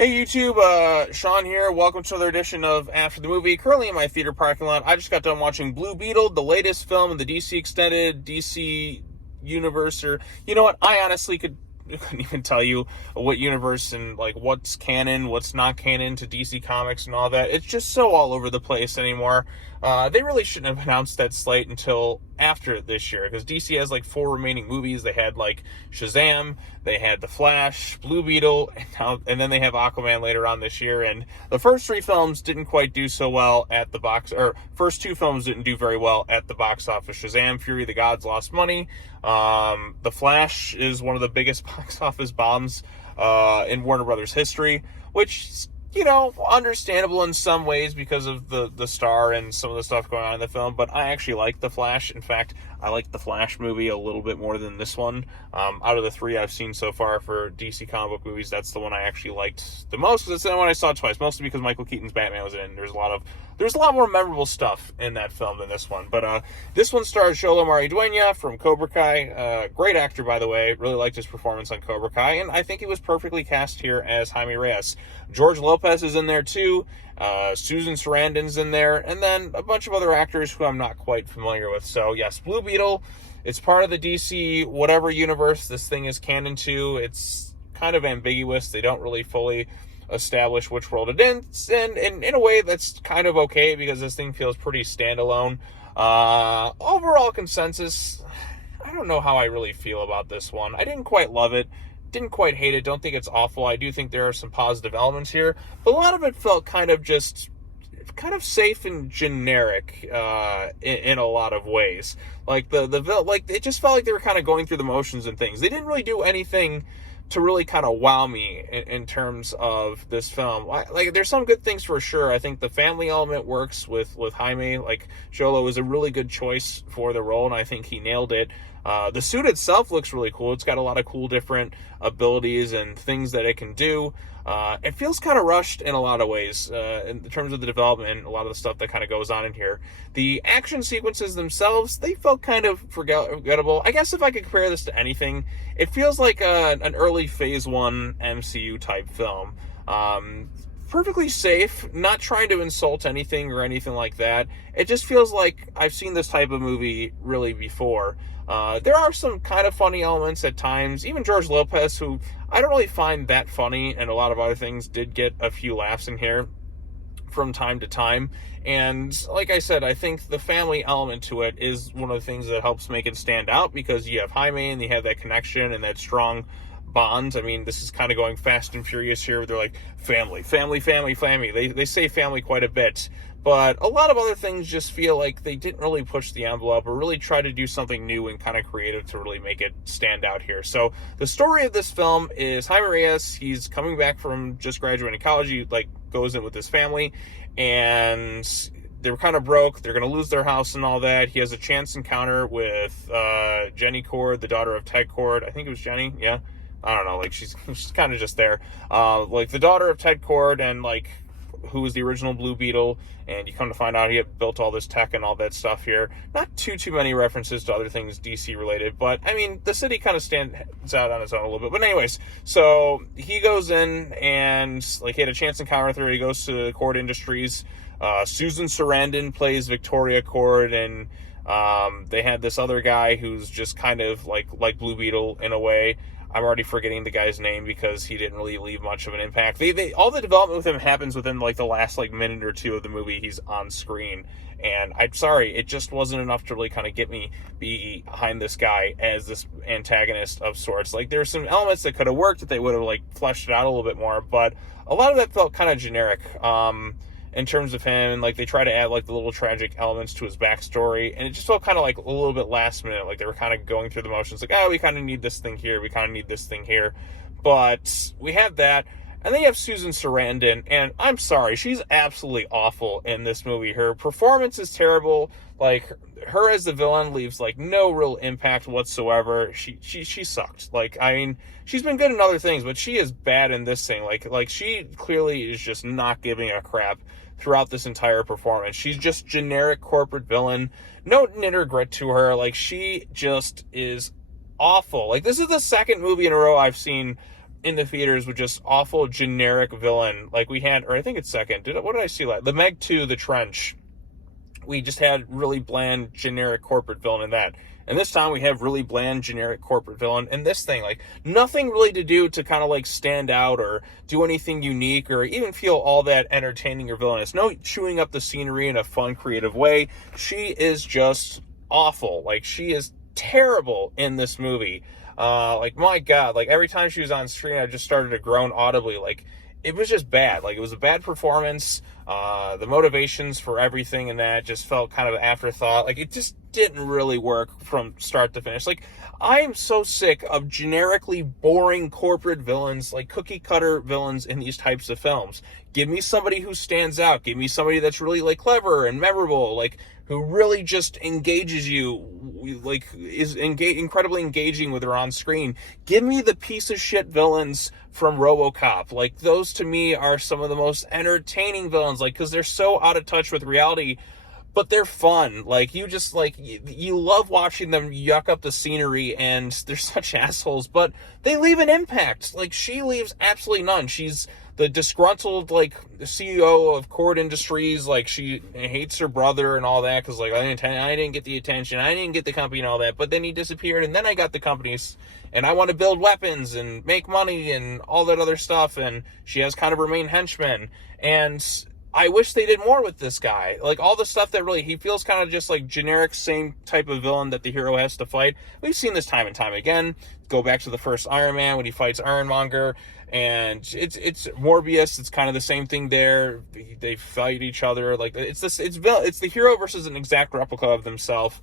Hey YouTube, Sean here. Welcome to another edition of After the Movie. Currently in my theater parking lot. I just got done watching Blue Beetle, the latest film in the DC Extended DC universe. Or you know what? I honestly couldn't even tell you what universe and like what's canon, what's not canon to DC Comics and all that. It's just so all over the place anymore. They really shouldn't have announced that slate until after this year, because DC has like 4 remaining movies. They had like Shazam, they had The Flash, Blue Beetle, and then they have Aquaman later on this year. And the first 3 films didn't quite do so well at the box, or first 2 films didn't do very well at the box office. Shazam, Fury of the Gods lost money. The Flash is one of the biggest box office bombs in Warner Brothers history, which, you know, understandable in some ways because of the star and some of the stuff going on in the film, but I actually like The Flash. In fact, I like the Flash movie a little bit more than this one. Out of the 3 I've seen so far for DC comic book movies, that's the one I actually liked the most, because it's the one I saw twice, mostly because Michael Keaton's Batman was in it. There's a lot more memorable stuff in that film than this one. But this one stars Xolo Maridueña from Cobra Kai. Great actor, by the way. Really liked his performance on Cobra Kai, and I think he was perfectly cast here as Jaime Reyes. George Lopez is in there too. Susan Sarandon's in there, and then a bunch of other actors who I'm not quite familiar with. So yes, Blue Beetle, it's part of the DC whatever universe this thing is canon to. It's kind of ambiguous. They don't really fully establish which world it is, and in a way that's kind of okay, because this thing feels pretty standalone. Overall consensus, I don't know how I really feel about this one. I didn't quite love it. Didn't quite hate it. Don't think it's awful. I do think there are some positive elements here, but a lot of it felt kind of safe and generic in a lot of ways. Like it just felt like they were kind of going through the motions and things. They didn't really do anything to really kind of wow me in terms of this film. Like, there's some good things for sure. I think the family element works with Jaime. Like, Xolo is a really good choice for the role, and I think he nailed it. The suit itself looks really cool. It's got a lot of cool different abilities and things that it can do. It feels kind of rushed in a lot of ways in terms of the development and a lot of the stuff that kind of goes on in here. The action sequences themselves, they felt kind of forgettable. I guess if I could compare this to anything, it feels like an early Phase 1 MCU type film. Perfectly safe, not trying to insult anything or anything like that. It just feels like I've seen this type of movie really before. There are some kind of funny elements at times. Even George Lopez, who I don't really find that funny, and a lot of other things, did get a few laughs in here from time to time. And like I said, I think the family element to it is one of the things that helps make it stand out, because you have Jaime and you have that connection and that strong bond. I mean, this is kind of going Fast and Furious here. They're like family. They say family quite a bit, but a lot of other things just feel like they didn't really push the envelope or really try to do something new and kind of creative to really make it stand out here. So the story of this film is Jaime Reyes. He's coming back from just graduating college. He goes in with his family, and they're kind of broke. They're going to lose their house and all that. He has a chance encounter with Jenny Cord, the daughter of Ted Cord. I think it was Jenny. Yeah. I don't know, she's kind of just there. The daughter of Ted Cord, and who was the original Blue Beetle, and you come to find out he had built all this tech and all that stuff here. Not too many references to other things DC related, but I mean, the city kind of stands out on its own a little bit. But anyways, so he goes in and he had a chance encounter with her. He goes to Cord Industries. Susan Sarandon plays Victoria Cord, and they had this other guy who's just kind of like Blue Beetle in a way. I'm already forgetting the guy's name because he didn't really leave much of an impact. All the development with him happens within the last minute or two of the movie he's on screen. And I'm sorry, it just wasn't enough to really kind of get me behind this guy as this antagonist of sorts. There's some elements that could have worked if they would have fleshed it out a little bit more, but a lot of that felt kind of generic. In terms of him, and they try to add the little tragic elements to his backstory, and it just felt kind of a little bit last minute. They were kind of going through the motions, we kind of need this thing here, we kind of need this thing here. But we have that, and then you have Susan Sarandon, and I'm sorry, she's absolutely awful in this movie. Her performance is terrible. Her as the villain leaves no real impact whatsoever. She sucked. I mean, she's been good in other things, but she is bad in this thing. She clearly is just not giving a crap throughout this entire performance. She's just generic corporate villain. No nit or grit to her. She just is awful. This is the second movie in a row I've seen in the theaters with just awful generic villain like we had, or I think it's second. What did I see? Like the Meg 2, The Trench. We just had really bland, generic corporate villain in that. And this time we have really bland, generic corporate villain in this thing. Like, nothing really to do to kind of like stand out or do anything unique or even feel all that entertaining or villainous. No chewing up the scenery in a fun, creative way. She is just awful. Like, she is terrible in this movie. Like, my God, like every time she was on screen, I just started to groan audibly. Like, it was just bad. Like, it was a bad performance. The motivations for everything in that just felt kind of an afterthought. Like, it just didn't really work from start to finish. Like, I am so sick of generically boring corporate villains, like cookie cutter villains in these types of films. Give me somebody who stands out. Give me somebody that's really like clever and memorable, like who really just engages you, like is incredibly engaging with her on screen. Give me the piece of shit villains from RoboCop. Like, those to me are some of the most entertaining villains, like, because they're so out of touch with reality, but they're fun. Like, you just, like, you love watching them yuck up the scenery, and they're such assholes, but they leave an impact. Like, she leaves absolutely none. She's the disgruntled, like, CEO of Cord Industries. Like, she hates her brother and all that, because, like, I didn't get the attention, I didn't get the company and all that, but then he disappeared, and then I got the companies, and I want to build weapons and make money and all that other stuff, and she has kind of her main henchmen, and I wish they did more with this guy. Like, all the stuff that really, he feels kind of just like generic, same type of villain that the hero has to fight. We've seen this time and time again. Go back to the first Iron Man when he fights Ironmonger, and it's Morbius. It's kind of the same thing there. They fight each other. Like, it's the hero versus an exact replica of themselves.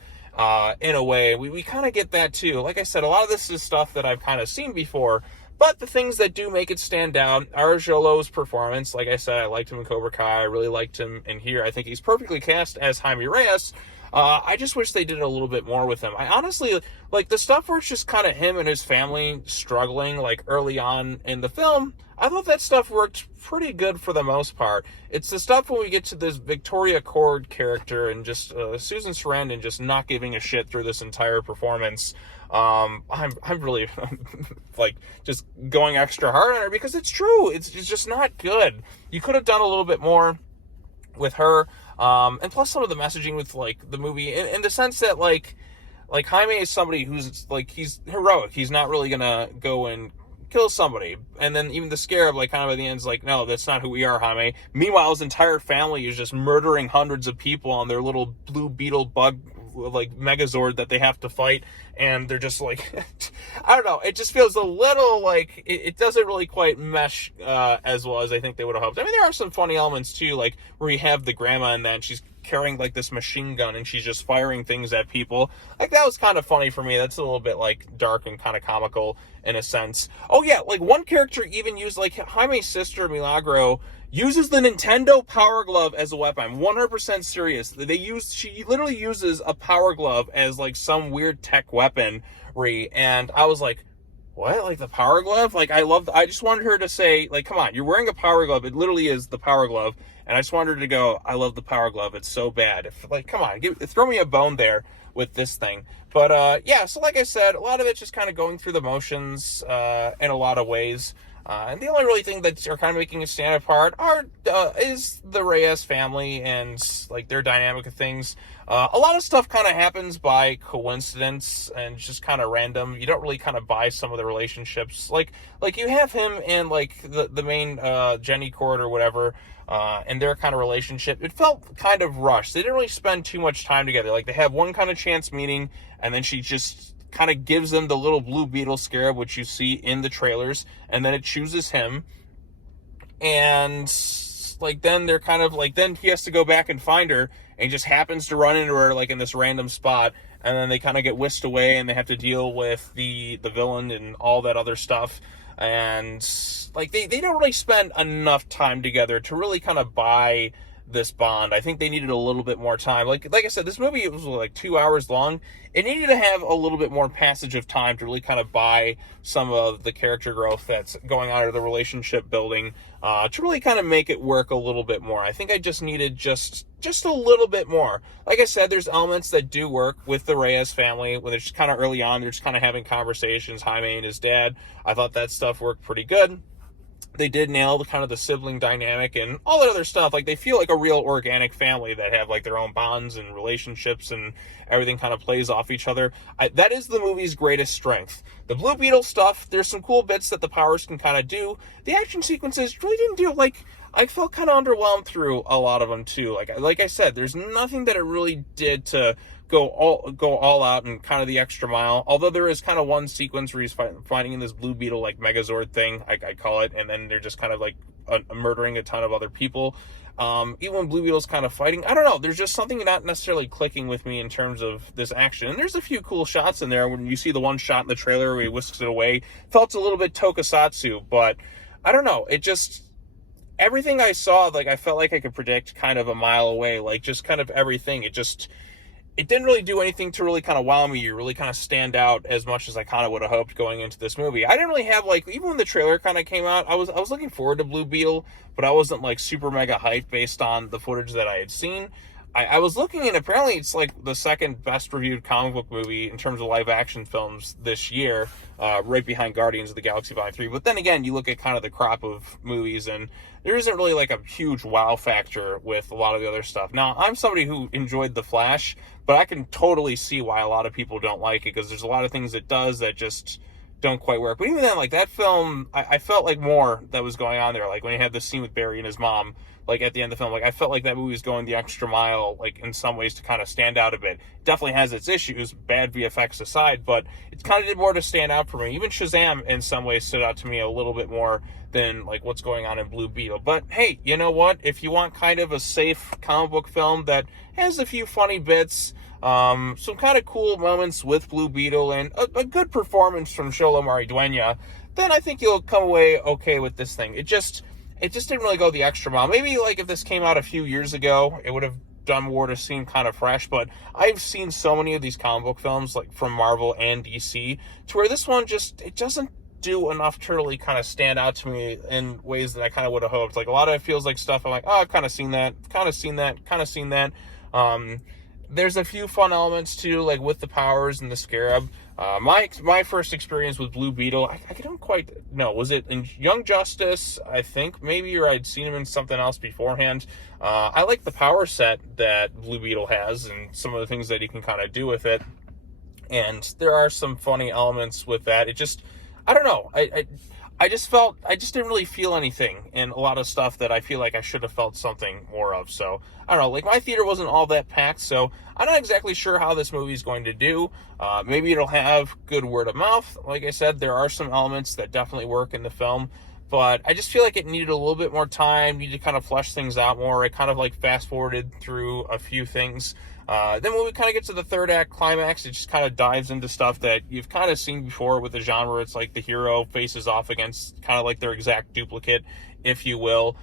In a way, we kind of get that too. Like I said, a lot of this is stuff that I've kind of seen before. But the things that do make it stand out are Jolo's performance. Like I said, I liked him in Cobra Kai. I really liked him in here. I think he's perfectly cast as Jaime Reyes. I just wish they did a little bit more with him. I honestly, like, the stuff where it's just kind of him and his family struggling, like, early on in the film, I thought that stuff worked pretty good for the most part. It's the stuff when we get to this Victoria Cord character and just Susan Sarandon just not giving a shit through this entire performance. I'm really like just going extra hard on her because it's true. It's just not good. You could have done a little bit more with her. And plus some of the messaging with like the movie in the sense that like Jaime is somebody who's like, he's heroic. He's not really gonna go and kill somebody. And then even the scarab, like, kind of at the end is like, no, that's not who we are, Jaime. Meanwhile, his entire family is just murdering hundreds of people on their little Blue Beetle bug, like, Megazord that they have to fight. And they're just like, I don't know. It just feels a little like it doesn't really quite mesh as well as I think they would have hoped. I mean, there are some funny elements too, like where you have the grandma and then she's carrying like this machine gun and she's just firing things at people. Like, that was kind of funny for me. That's a little bit like dark and kind of comical in a sense. Oh yeah, like one character even used, like, Jaime's sister Milagro uses the Nintendo Power Glove as a weapon. I'm 100% serious. She literally uses a Power Glove as like some weird tech weaponry, and I was like, what? Like, the Power Glove? Like, I just wanted her to say, like, come on, you're wearing a Power Glove. It literally is the Power Glove. And I just wanted her to go, I love the Power Glove. It's so bad. Like, come on, throw me a bone there with this thing. But, yeah, so like I said, a lot of it's just kind of going through the motions in a lot of ways. And the only really thing that are kind of making it stand apart is the Reyes family and, like, their dynamic of things. A lot of stuff kind of happens by coincidence and just kind of random. You don't really kind of buy some of the relationships. Like you have him and, like, the main Jenny Cord or whatever, and their kind of relationship. It felt kind of rushed. They didn't really spend too much time together. Like, they have one kind of chance meeting, and then she just kind of gives them the little Blue Beetle scarab, which you see in the trailers, and then it chooses him. And, like, then they're kind of, like, then he has to go back and find her, and he just happens to run into her, like, in this random spot, and then they kind of get whisked away, and they have to deal with the villain and all that other stuff. And, like, they don't really spend enough time together to really kind of buy this bond. I think they needed a little bit more time. Like I said, this movie, it was like 2 hours long. It needed to have a little bit more passage of time to really kind of buy some of the character growth that's going on, or the relationship building, to really kind of make it work a little bit more. I think I just needed just a little bit more. Like I said, there's elements that do work with the Reyes family when they're just kind of early on, they're just kind of having conversations, Jaime and his dad. I thought that stuff worked pretty good. They did nail the kind of the sibling dynamic and all that other stuff. Like, they feel like a real organic family that have like their own bonds and relationships, and everything kind of plays off each other. That is the movie's greatest strength. The Blue Beetle stuff, there's some cool bits that the powers can kind of do. The action sequences really didn't do, like, I felt kind of underwhelmed through a lot of them too. Like I said, there's nothing that it really did to go all out and kind of the extra mile. Although there is kind of one sequence where he's fighting in this Blue Beetle like Megazord thing, I call it, and then they're just kind of like murdering a ton of other people. Even when Blue Beetle's kind of fighting, I don't know, there's just something not necessarily clicking with me in terms of this action. And there's a few cool shots in there. When you see the one shot in the trailer where he whisks it away, felt a little bit tokusatsu, but I don't know, it just, everything I saw, like, I felt like I could predict kind of a mile away, like, just kind of everything. It didn't really do anything to really kind of wow me or really kind of stand out as much as I kind of would have hoped going into this movie. I didn't really have, like, even when the trailer kind of came out, I was looking forward to Blue Beetle, but I wasn't like super mega hyped based on the footage that I had seen. I was looking, and apparently it's like the second best reviewed comic book movie in terms of live action films this year, right behind Guardians of the Galaxy Vol. 3. But then again, you look at kind of the crop of movies, and there isn't really like a huge wow factor with a lot of the other stuff. Now, I'm somebody who enjoyed The Flash, but I can totally see why a lot of people don't like it, because there's a lot of things it does that just don't quite work. But even then, like, that film, I felt like more that was going on there. Like, when you had the scene with Barry and his mom, like, at the end of the film, like, I felt like that movie was going the extra mile, like, in some ways to kind of stand out a bit. Definitely has its issues, bad VFX aside, but it kind of did more to stand out for me. Even Shazam, in some ways, stood out to me a little bit more than, like, what's going on in Blue Beetle. But, hey, you know what? If you want kind of a safe comic book film that has a few funny bits, some kind of cool moments with Blue Beetle, and a good performance from Xolo Maridueña, then I think you'll come away okay with this thing. It just didn't really go the extra mile. Maybe, like, if this came out a few years ago, it would have done more to seem kind of fresh, but I've seen so many of these comic book films, like, from Marvel and DC, to where this one just, it doesn't do enough to really kind of stand out to me in ways that I kind of would have hoped. Like, a lot of it feels like stuff I'm like, oh, I've kind of seen that, kind of seen that. There's a few fun elements too, like with the powers and the scarab. My first experience with Blue Beetle, I don't quite know. Was it in Young Justice, I think, maybe, or I'd seen him in something else beforehand. I like the power set that Blue Beetle has and some of the things that he can kind of do with it. And there are some funny elements with that. It just, I don't know. I just didn't really feel anything in a lot of stuff that I feel like I should have felt something more of. So, I don't know, like, my theater wasn't all that packed, so I'm not exactly sure how this movie is going to do. Maybe it'll have good word of mouth. Like I said, there are some elements that definitely work in the film, but I just feel like it needed a little bit more time, needed to kind of flesh things out more. It kind of, like, fast-forwarded through a few things. Then when we kind of get to the third act climax, it just kind of dives into stuff that you've kind of seen before with the genre. It's like the hero faces off against kind of like their exact duplicate, if you will.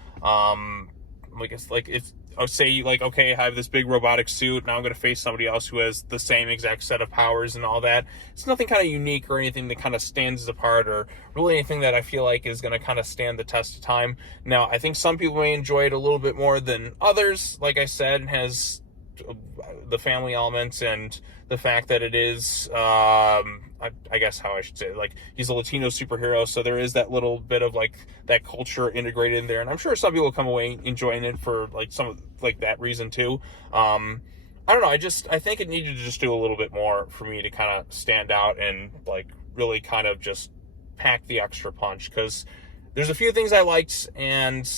Say, like, okay, I have this big robotic suit, now I'm going to face somebody else who has the same exact set of powers and all that. It's nothing kind of unique or anything that kind of stands apart, or really anything that I feel like is going to kind of stand the test of time. Now, I think some people may enjoy it a little bit more than others. Like I said, it has the family elements and the fact that it is, I guess how I should say it, like, he's a Latino superhero, so there is that little bit of, like, that culture integrated in there, and I'm sure some people will come away enjoying it for, like, some of, like, that reason too. I don't know, I think it needed to just do a little bit more for me to kind of stand out and, like, really kind of just pack the extra punch, because there's a few things I liked, and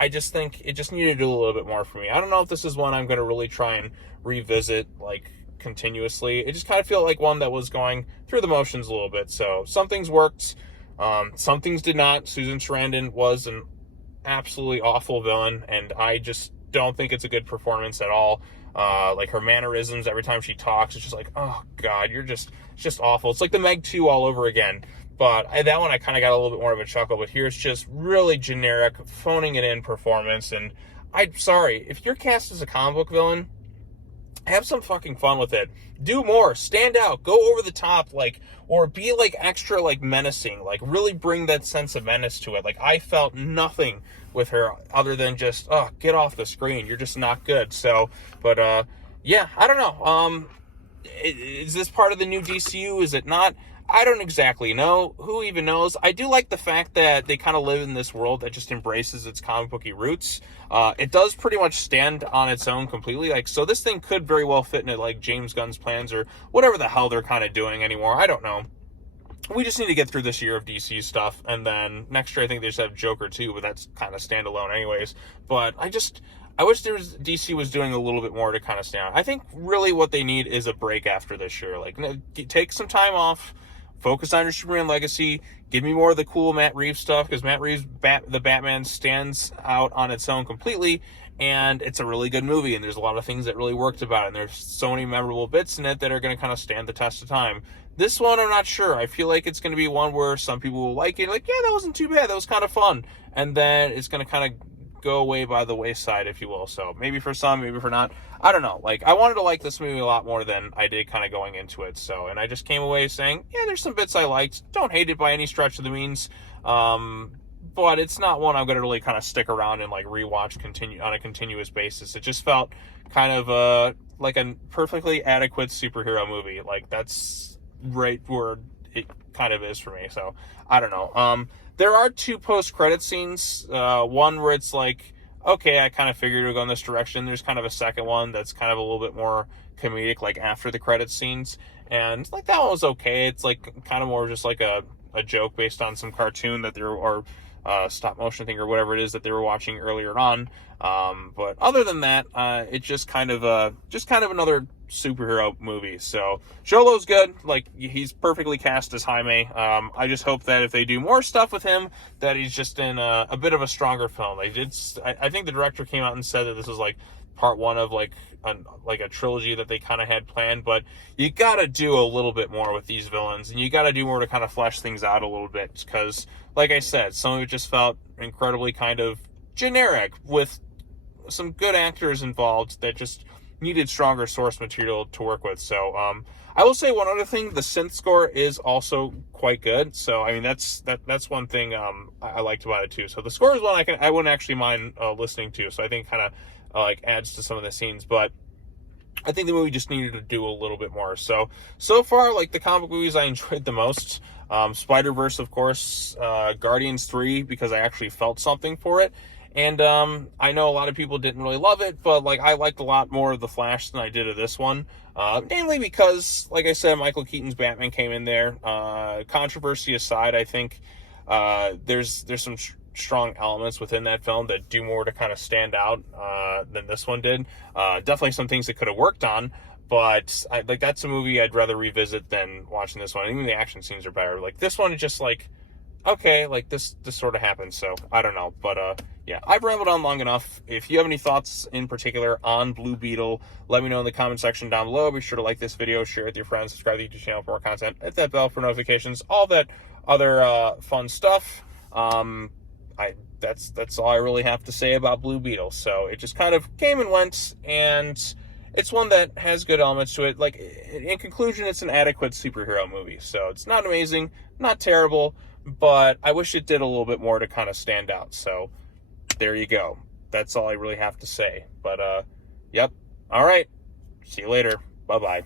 I just think it just needed to do a little bit more for me. I don't know if this is one I'm going to really try and revisit, like, continuously. It just kind of felt like one that was going through the motions a little bit. So some things worked, some things did not. Susan Sarandon was an absolutely awful villain, and I just don't think it's a good performance at all. Like, her mannerisms every time she talks, it's just like, oh god, it's just awful. It's like the Meg 2 all over again. But that one I kind of got a little bit more of a chuckle, but here's just really generic, phoning it in performance, and I'm sorry, if you're cast as a comic book villain, have some fucking fun with it. Do more. Stand out. Go over the top, like, or be like extra like menacing. Like, really bring that sense of menace to it. Like, I felt nothing with her other than just, oh, get off the screen. You're just not good. So, but yeah, I don't know. Is this part of the new DCU? Is it not? I don't exactly know. Who even knows? I do like the fact that they kind of live in this world that just embraces its comic booky roots. It does pretty much stand on its own completely. Like, so this thing could very well fit into like James Gunn's plans or whatever the hell they're kind of doing anymore. I don't know. We just need to get through this year of DC stuff, and then next year I think they just have Joker too, but that's kind of standalone anyways. But I wish DC was doing a little bit more to kind of stand out. I think really what they need is a break after this year. Like, take some time off, focus on your Superman legacy, give me more of the cool Matt Reeves stuff, because Matt Reeves' the Batman stands out on its own completely, and it's a really good movie, and there's a lot of things that really worked about it, and there's so many memorable bits in it that are going to kind of stand the test of time. This one, I'm not sure. I feel like it's going to be one where some people will like it, like, yeah, that wasn't too bad, that was kind of fun, and then it's going to kind of go away by the wayside, if you will. So maybe for some, maybe for not. I don't know. Like, I wanted to like this movie a lot more than I did kind of going into it. So, and I just came away saying, yeah, there's some bits I liked. Don't hate it by any stretch of the means. But it's not one I'm going to really kind of stick around and like rewatch on a continuous basis. It just felt kind of like a perfectly adequate superhero movie. Like, that's right where it kind of is for me. So I don't know. There are 2 post-credit scenes. One where it's like, okay, I kind of figured it would go in this direction. There's kind of a second one that's kind of a little bit more comedic, like after the credit scenes. And like that one was okay. It's like kind of more just like a joke based on some cartoon that there or stop motion thing or whatever it is that they were watching earlier on. But other than that, it's just kind of another superhero movie. So Xolo's good. Like, he's perfectly cast as Jaime. I just hope that if they do more stuff with him, that he's just in a bit of a stronger film. I think the director came out and said that this was like part 1 of like a trilogy that they kind of had planned, but you got to do a little bit more with these villains, and you got to do more to kind of flesh things out a little bit, because like I said, some of it just felt incredibly kind of generic with some good actors involved that just needed stronger source material to work with. So I will say one other thing, the synth score is also quite good. So I mean, that's one thing I liked about it too. So the score is one I wouldn't actually mind listening to. So I think kind of like adds to some of the scenes, but I think the movie just needed to do a little bit more. So far, like the comic movies I enjoyed the most, Spider-Verse, of course, Guardians 3, because I actually felt something for it. And I know a lot of people didn't really love it, but like I liked a lot more of The Flash than I did of this one. Namely because, like I said, Michael Keaton's Batman came in there. Controversy aside, I think there's some strong elements within that film that do more to kind of stand out than this one did. Definitely some things that could have worked on, but that's a movie I'd rather revisit than watching this one. Even the action scenes are better. Like this one is just like, okay, like this sort of happens. So I don't know, but yeah, I've rambled on long enough. If you have any thoughts in particular on Blue Beetle, let me know in the comment section down below. Be sure to like this video, share it with your friends, subscribe to the YouTube channel for more content, hit that bell for notifications, all that other fun stuff. That's all I really have to say about Blue Beetle. So it just kind of came and went, and it's one that has good elements to it. Like, in conclusion, it's an adequate superhero movie. So it's not amazing, not terrible, but I wish it did a little bit more to kind of stand out. So there you go. That's all I really have to say. But yep. All right. See you later. Bye-bye.